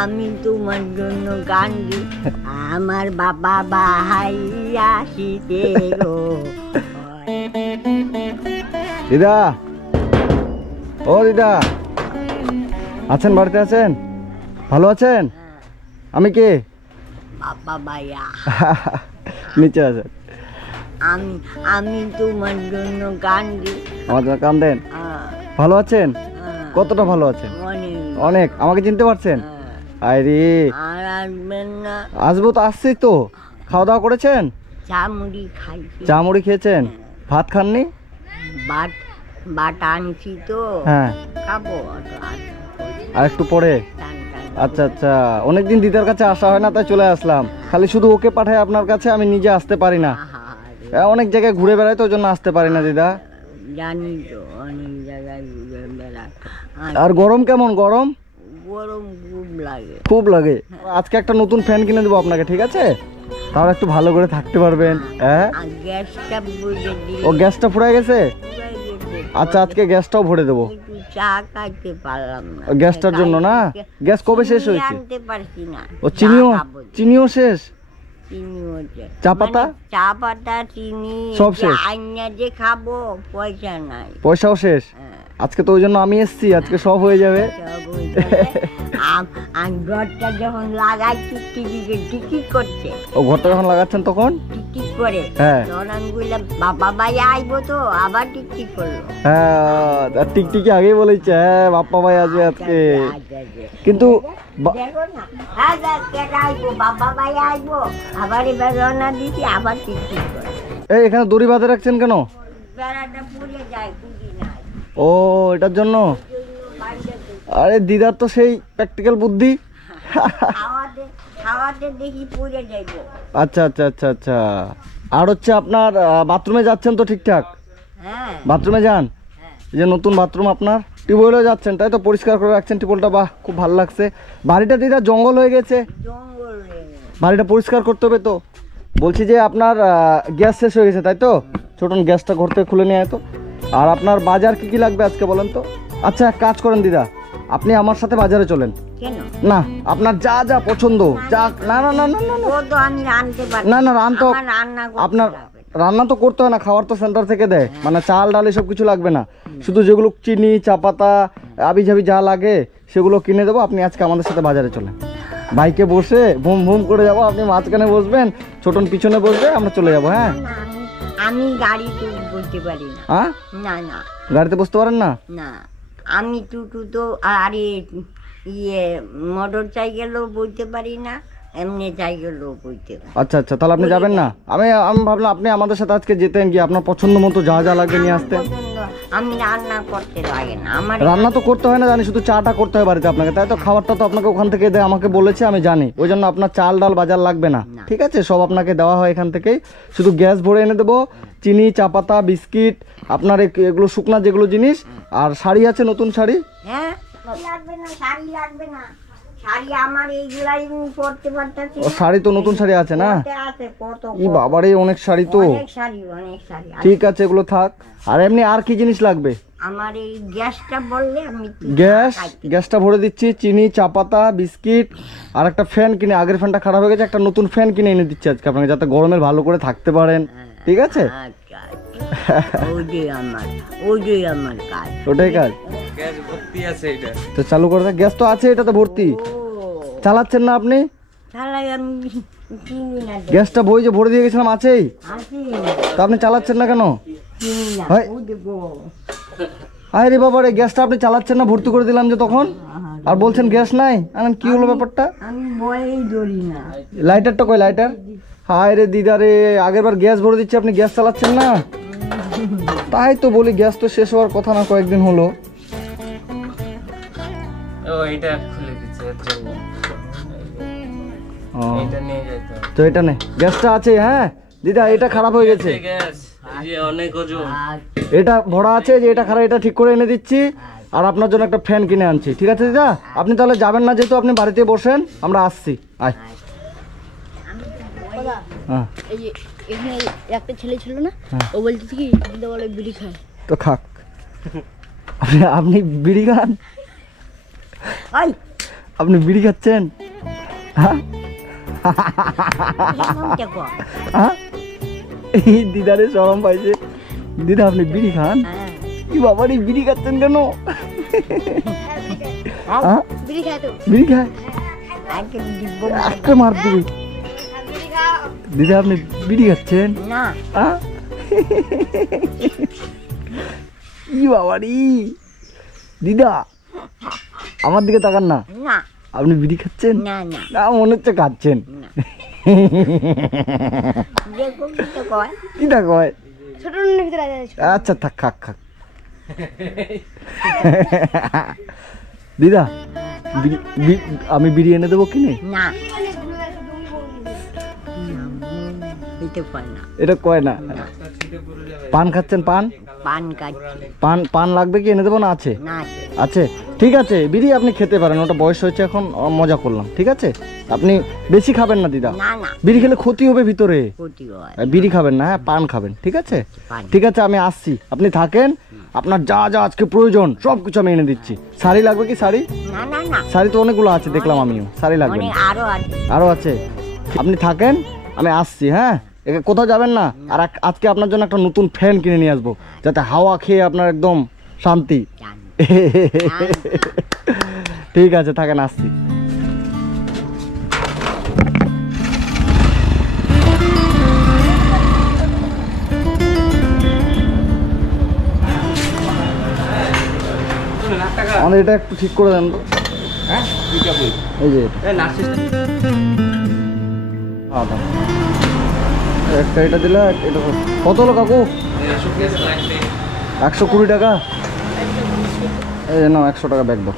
আমি তোমার জন্য কান্দি আমার বাবা ভাই আসিতে গো। দিদা, ও দিদা, আছেন? বাড়িতে আছেন? ভালো আছেন? আমি কে? বাবা ভাইয়া নিচে আছেন। আমি আমি তোমার জন্য কান্দি। আমার জন্য কান্দেন? ভালো আছেন? কতটা ভালো আছেন? অনেক। আমাকে চিনতে পারছেন? আরে আর আসবেন না? আসবো তো, আসছি তো। খাওয়া দাওয়া করেছেন? চা মুড়ি খাইছি। চা মুড়ি খেয়েছেন? ভাত খাননি? বাট বাট আনছি তো, হ্যাঁ, খাবো আর একটু পরে। আচ্ছা আচ্ছা, অনেকদিন দিদার কাছে আসা হয় না, তাই চলে আসলাম। খালি শুধু ওকে পাঠাই আপনার কাছে, আমি নিজে আসতে পারি না। অনেক জায়গায় ঘুরে বেড়াই তো, ওই জন্য আসতে পারি না দিদা। জানি তো, অনেক জায়গায় ঘুরে বেড়াই। আর গরম কেমন? গরম গরম খুব লাগে, খুব লাগে। আজকে একটা নতুন ফ্যান কিনে দেবো আপনাকে, ঠিক আছে? তাহলে একটু ভালো করে থাকতে পারবেন। হ্যাঁ, গ্যাসটা বুঝে দিই। ও গ্যাসটা ফুরাই গেছে? আচ্ছা, আজকে গ্যাসটাও ভরে দেবো। চা খাইতে পারলাম না গ্যাসটার জন্য না? গ্যাস কবে শেষ হয়েছে? আনতে পারছি না। ও চিনিও শেষ? চা পাতা? চা পাতা, চিনি সব শেষ? আইনা যে খাবো, পয়সা নাই। পয়সাও শেষ? আজকে তো ওই জন্য আমি এসছি, আজকে সব হয়ে যাবে। ঘরটা যখন লাগাই টিকি করছে। ও ঘরটা যখন লাগাচ্ছেন তখন টিক করে, হ্যাঁ, তখন আমি বললাম বাবা ভাই আইবো তো, আবার টিক করলো। হ্যাঁ, টিকটিকি আগেই বলেছে। হ্যাঁ, বাপ্পা ভাই আসবে আজকে। কিন্তু দেখো না, হ্যাঁ আইবো, বাবা ভাই আইবো, আবার এবার রওনা দিছি, আবার টিক করে। এই এখানে দড়ি বাঁধে রাখছেন কেন? বেড়াটা পুড়ে যায়, পুড়ি নাই। ও, এটার জন্য? আরে দিদার তো সেই প্র্যাকটিক্যাল বুদ্ধি। খাওয়াতে দেখি পুড়ে যাইবো। আচ্ছা আচ্ছা আচ্ছা আচ্ছা। আর হচ্ছে আপনার বাথরুমে যাচ্ছেন তো ঠিকঠাক? হ্যাঁ, বাথরুমে যান। এই যে নতুন বাথরুম আপনার, টিউবওয়েলও যাচ্ছেন তাই তো? পরিষ্কার করে রাখছেন টিউবওয়েলটা, বাহ, খুব ভালো লাগছে। বাড়িটা দিদা জঙ্গল হয়ে গেছে, জঙ্গল বাড়িটা পরিষ্কার করতে হবে তো। বলছি যে আপনার গ্যাস শেষ হয়ে গেছে তাই তো? ছোটন গ্যাসটা ঘর থেকে খুলে নিয়ে আয় তো। আর আপনার বাজার কি কি লাগবে আজকে বলেন তো? আচ্ছা, এক কাজ করেন দিদা, আপনি আমার সাথে বাজারে চলেন। কেন? না, আপনার যা যা পছন্দ, যা। না না না না না ও তো আমি রাঁধতে পারি না, না রান্না, আপনার করতে রান্না তো করতে হয় না, খাবার তো সেন্টার থেকে দেয়। মানে চাল ডাল এসব কিছু লাগবে না, শুধু যেগুলো চিনি, চা পাতা, আবিঝাবি যা লাগে সেগুলো কিনে দেবো। আপনি আজকে আমাদের সাথে বাজারে চলেন। বাইকে বসে ভুম ভুম করে যাবো, আপনি মাঝখানে বসবেন, ছোটন পিছনে বসবে, আমরা চলে যাবো। হ্যাঁ, আমি গাড়িতে বসতে পারি না। হ্যাঁ, না না, গাড়িতে বসতে পারেন না? না, আমি টুটু তো আরে মোটর সাইকেলও বইতে পারি না, এমনি সাইকেলও বইতে পারি। আচ্ছা আচ্ছা, তাহলে আপনি যাবেন না? আমি ভাবলাম আপনি আমাদের সাথে আজকে যেতেন, গিয়ে আপনার পছন্দ মতো যা যা লাগবে নিয়ে আসতেন। আমি রান্না করতে লাগে না, আমার রান্না তো করতে হয় না জানি, শুধু চাটা করতে হয় বাড়িতে আপনাকে, তাই তো? খাবারটা তো আপনাকে ওখান থেকে দেয়, আমাকে বলেছে, আমি জানি। ওই জন্য আপনার চাল ডাল বাজার লাগবে না, ঠিক আছে? সব আপনাকে দেওয়া হয় এখান থেকেই। শুধু গ্যাস ভরে এনে দেবো, চিনি, চা পাতা, বিস্কিট, আপনার এগুলো শুকনা যেগুলো জিনিস। আর শাড়ি আছে, নতুন শাড়ি? হ্যাঁ, লাগবে না, শাড়ি লাগবে না। শাড়ি আমার এইগুলাই পরতে পারতেছি। ও, শাড়ি তো নতুন শাড়ি আছে না? আছে, কত ই বাবারে, অনেক শাড়ি তো। অনেক শাড়ি। ঠিক আছে, এগুলো থাক। আর এমনি আর কি জিনিস লাগবে? আমার এই গ্যাসটা বললে আমি গ্যাসটা ভরে দিচ্ছি, চিনি, চা পাতা, বিস্কিট, আর একটা ফ্যান কিনে, আগের ফ্যানটা খারাপ হয়ে গেছে, একটা নতুন ফ্যান কিনে এনে দিচ্ছি আজকে আপনাকে, যাতে গরমে ভালো করে থাকতে পারেন, ঠিক আছে? ওইটাই আমার কাজ। ওটাই কাজ? গ্যাস ভর্তি আছে এটা তো চালু করে দেখ। গ্যাস তো আছে, এটা তো ভর্তি। চালাচ্ছেন না আপনি? চালাই আমি, চিনি না। গ্যাসটা বই যে ভরে দিয়ে গেছিলাম আছেই, আছি, তা আপনি চালাচ্ছেন না কেন? চিনি না। হয়। ওই দেবো। আরে বাবা রে, গ্যাসটা আপনি চালাচ্ছেন না, ভর্তি করে দিলাম যে তখন, আর বলছেন গ্যাস নাই। কি হলো ব্যাপারটা? আমি বলেই ধরি না। লাইটারটা কই? লাইটার? হায় রে দিদা রে, আগের বার গ্যাস ভরে দিচ্ছি, আপনি গ্যাস চালাচ্ছেন না। তাই তো বলি, গ্যাস তো শেষ হওয়ার কথা না, কয়েকদিন হলো। ও এটা খুলে দিচ্ছে এর জন্য। এটা নিয়ে যেতে হবে। তো এটা নে, গ্যাসটা আছে। হ্যাঁ দিদা, এটা খারাপ হয়ে গেছে। গ্যাস এই যে অনেক ওজন। এটা ভরা আছে, যে এটা খারাপ, এটা ঠিক করে এনে দিচ্ছি। আর আপনার জন্য একটা ফ্যান কিনে আনছি, ঠিক আছে দিদা? আপনি তাহলে যাবেন না, যেহেতু আপনি বাড়িতে বসেন, আমরা আসছি। আয়। হ্যাঁ, এই যে এখানে একটা ছেলে ছিল না, ও বলছে কি দিদা বলে বিড়ি খায়। তো খাক। আপনি বিড়ি খান? আপনি বিড়ি খাচ্ছেন? হ্যাঁ এরকমটা কর। হ্যাঁ এই দিদারে শরম পাইছে। দিদা আপনি বিড়ি খান? হ্যাঁ। কি বাবারে বিড়ি খাচ্ছেন কেন? হ্যাঁ বিড়ি খায় তো। বিড়ি খায়? আগে দিব একটা মার দিবি। দিদা আপনি বিড়ি খাচ্ছেন? না। হ্যাঁ কি বাবারি দিদা আমার দিকে তাকান না। না আপনি বিড়ি খাচ্ছেন? না না না মনে হচ্ছে খাচ্ছেন। না। যেরকম তো কয়। কিটা কয়? ছোট নুনের ভিতরে আছে। আচ্ছা থাক খাক খাক। দিদা আমি বিড়ি এনে দেবো কিনে? না এটা কয় না। এটা কয় না। পান খাচ্ছেন? পান পান কাটছি পান পান লাগবে কি এনে দেবো না? আছে না। আছে ঠিক আছে বিড়ি আপনি খেতে পারেন, ওটা বয়স হয়েছে এখন, মজা করলাম ঠিক আছে। আপনি বেশি খাবেন না দিদা, না না বিড়ি খেলে ক্ষতি হবে ভিতরে। ক্ষতি হয়। বিড়ি খাবেন না, হ্যাঁ পান খাবেন ঠিক আছে। পান। ঠিক আছে আমি আসছি, আপনি থাকেন, আপনার যা যা আজকে প্রয়োজন সব কিছু আমি এনে দিচ্ছি। শাড়ি লাগবে কি? শাড়ি না না না শাড়ি তো অনেকগুলো আছে দেখলাম আমিও, শাড়ি লাগবে অনেক না? আরো আছে। আরো আছে, আপনি থাকেন আমি আসছি। হ্যাঁ কোথাও যাবেন না। আর আজকে আপনার জন্য একটা নতুন ফ্যান কিনে নিয়ে আসবো, যাতে হাওয়া খেয়ে আপনার একদম শান্তি। জানি। ঠিক আছে থাকেন, আসছি। আমাদের এটা একটু ঠিক করে দেন তো। এই যে এটা। আচ্ছা। একটা এটা দিলে এটা কত হলো কাকু? 120 টাকা। এই যে নাও 100 টাকা ব্যাগ দাও।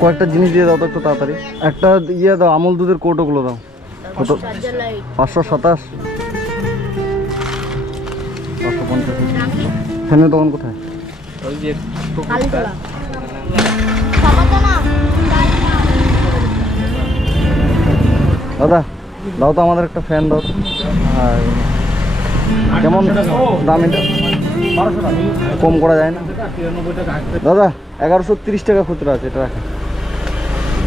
কয়েকটা জিনিস দিয়ে দাও তো একটু তাড়াতাড়ি। একটা ইয়ে দাও, আমুল দুধের কৌটোগুলো দাও। কত? 527, 550। ফ্যানের দোকান কোথায়? ওই যে কালীতলা। সাবাতা না। দাদা দাও তো আমাদের একটা ফ্যান দাও তো। আর কেমন দাম এটা? কম করা যায় না দাদা? 1130 টাকা খুচরা আছে, এটা রাখেন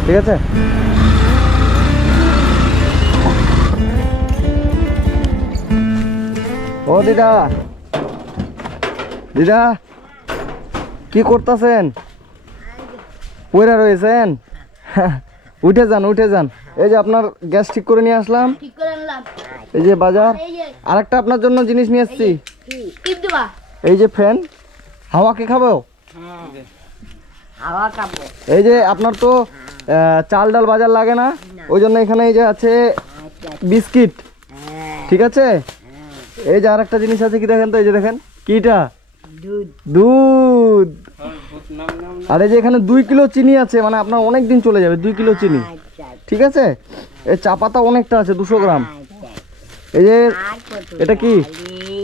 ঠিক আছে। ও দিদা, দিদা কি করতেছেন? পয়রা রয়েছেন? উঠে যান উঠে যান। এই যে আপনার গ্যাস ঠিক করে নিয়ে আসলাম, ঠিক করে আনলাম। এই যে বাজার। এই যে আরেকটা আপনার জন্য জিনিস নিয়ে এসেছি, টিপ দেবা। এই যে ফ্যান। হাওয়া কে খাবো? হ্যাঁ হাওয়া খাবো। এই যে আপনার তো চাল ডাল বাজার লাগে না, ওই জন্য এখানে এই যে আছে আচ্ছা বিস্কিট হ্যাঁ ঠিক আছে। এই যে আরেকটা জিনিস আছে, কি দেখেন তো, এই যে দেখেন কিটা, দুধ। দুধ। আর এই যে এখানে 2 কিলো চিনি আছে, মানে আপনার অনেক দিন চলে যাবে 2 কিলো চিনি আচ্ছা ঠিক আছে। এই চা পাতা অনেকটা আছে 200 গ্রাম। আচ্ছা। এই যে আর কত এটা কি?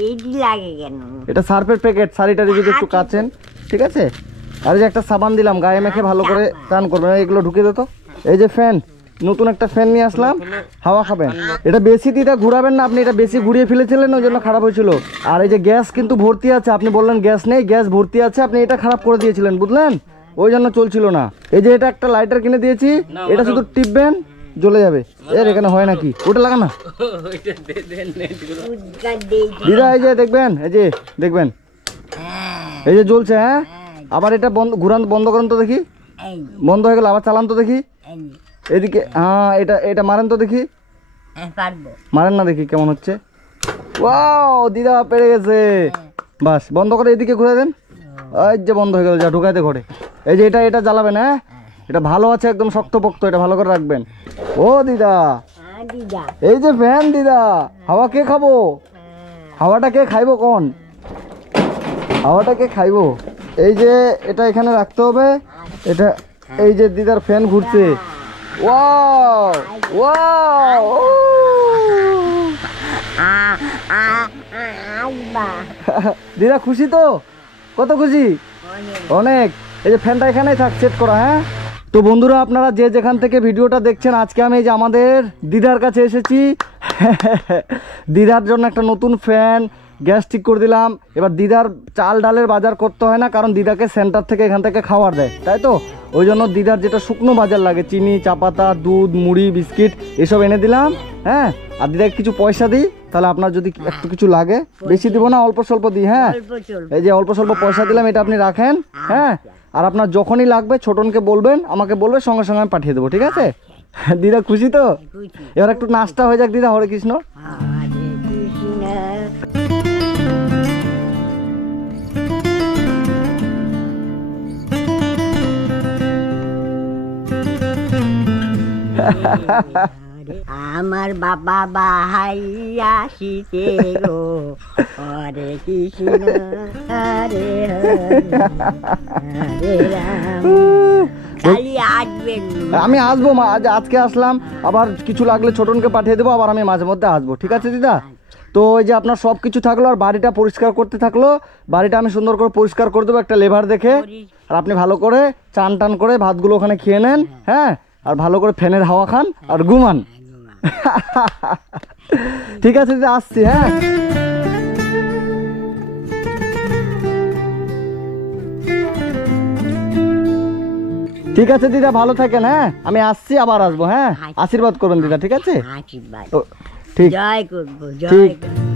এইটি লাগে কেন? এটা সার্ফের প্যাকেট, শাড়িটারি যদি একটু কাচেন ঠিক আছে। আর এই যে একটা সাবান দিলাম, গায়ে মেখে ভালো করে স্নান করবেন, এগুলো ঢুকে দে তো। এই যে ফ্যান, নতুন একটা ফ্যান নিয়ে আসলাম, হাওয়া খাবেন। এটা বেশি দিদা ঘুরাবেন না, আপনি এটা বেশি ঘুরিয়ে ফেলেছিলেন ওই জন্য খারাপ হয়েছিল। আর এই যে গ্যাস কিন্তু ভর্তি আছে, আপনি বললেন গ্যাস নেই, গ্যাস ভর্তি আছে, আপনি এটা খারাপ করে দিয়েছিলেন বুঝলেন, ওই জন্য চলছিল না। এই যে এটা একটা লাইটার কিনে দিয়েছি, এটা শুধু টিপবেন জ্বলে যাবে। এর এখানে হয় নাকি? ওটা লাগা না ওইটা দে দেন নেটগুলো। দুধটা দেই। দিদা। এই যে দেখবেন, এই যে দেখবেন, হ্যাঁ এই যে জ্বলছে। হ্যাঁ আবার এটা বন্ধ, ঘুরান বন্ধ করেন তো দেখি। এই বন্ধ হয়ে গেল, আবার চালান তো দেখি। এই এদিকে হ্যাঁ, এটা এটা মারেন তো দেখি। পারবো। মারেন না দেখি কেমন হচ্ছে। ওয়াও দিদা পেরে গেছে। বাস বন্ধ করে এদিকে ঘুরে দেন। এই যে বন্ধ হয়ে গেল, যা ঢুকাইতে ঘরে। এই যে এটা এটা জ্বালাবেন। হ্যাঁ এটা ভালো আছে, একদম শক্তপোক্ত, এটা ভালো করে রাখবেন। ও দিদা, দিদা এই যে ফ্যান দিদা, হাওয়া কে খাবো? হাওয়াটা কে খাইবো কোন? হাওয়াটা কে খাইবো? এই যে এটা এখানে রাখতে হবে। এটা এই যে দিদার ফ্যান ঘুরছে। Wow wow. আসবা দিদা খুশি তো? কত খুশি? অনেক। এই যে ফ্যানটা এখানেই থাক, সেট করা। হ্যাঁ তো বন্ধুরা, আপনারা যে যেখান থেকে ভিডিওটা দেখছেন, আজকে আমি এই যে আমাদের দিদার কাছে এসেছি। দিদার জন্য একটা নতুন ফ্যান, গ্যাস ঠিক করে দিলাম। এবার দিদার চাল ডালের বাজার করতে হয় না, কারণ দিদাকে সেন্টার থেকে এখান থেকে খাবার দেয়, তাই তো? ওই জন্য দিদার যেটা শুকনো বাজার লাগে, চিনি, চা পাতা, দুধ, মুড়ি, বিস্কিট এসব এনে দিলাম। হ্যাঁ, আর দিদাকে কিছু পয়সা দিই, তাহলে আপনার যদি একটু কিছু লাগে, বেশি দিব না, অল্প স্বল্প দিই। হ্যাঁ, অল্প চলবে। এই যে অল্প স্বল্প পয়সা দিলাম, এটা আপনি রাখেন। হ্যাঁ, আর আপনার যখনই লাগবে ছোটনকে বলবেন, আমাকে বলবে, সঙ্গে সঙ্গে আমি পাঠিয়ে দেবো, ঠিক আছে? দিদা খুশি তো? খুশি। এবার একটু নাস্তা হয়ে যাক দিদা। হরে কৃষ্ণ। হরে কৃষ্ণ। আমার বাবা বাহাই আসিতে গো, হরে কৃষ্ণ হরে হরে হরে রাম। খালি আসবেন। আমি আসবো মা, আজকে আসলাম, আবার কিছু লাগলে ছোটনকে পাঠিয়ে দেবো, আবার আমি মাঝে মধ্যে আসবো, ঠিক আছে দিদা? তো এই যে আপনার সব কিছু থাকলো, আর বাড়িটা পরিষ্কার করতে থাকলো। বাড়িটা আমি সুন্দর করে পরিষ্কার করে দেবো একটা লেবার দেখে। আর আপনি ভালো করে চান টান করে ভাতগুলো ওখানে খেয়ে নেন। হ্যাঁ, আর ভালো করে ফ্যানের হাওয়া খান আর ঘুমান। ঠিক আছে দিদা, আসছি। হ্যাঁ, ঠিক আছে দিদা, ভালো থাকেন। হ্যাঁ, আমি আসছি, আবার আসবো। হ্যাঁ, আশীর্বাদ করুন দিদা, ঠিক আছে? আশীর্বাদ। ও, ঠিক জয় করবো, জয় ঠিক। করবো।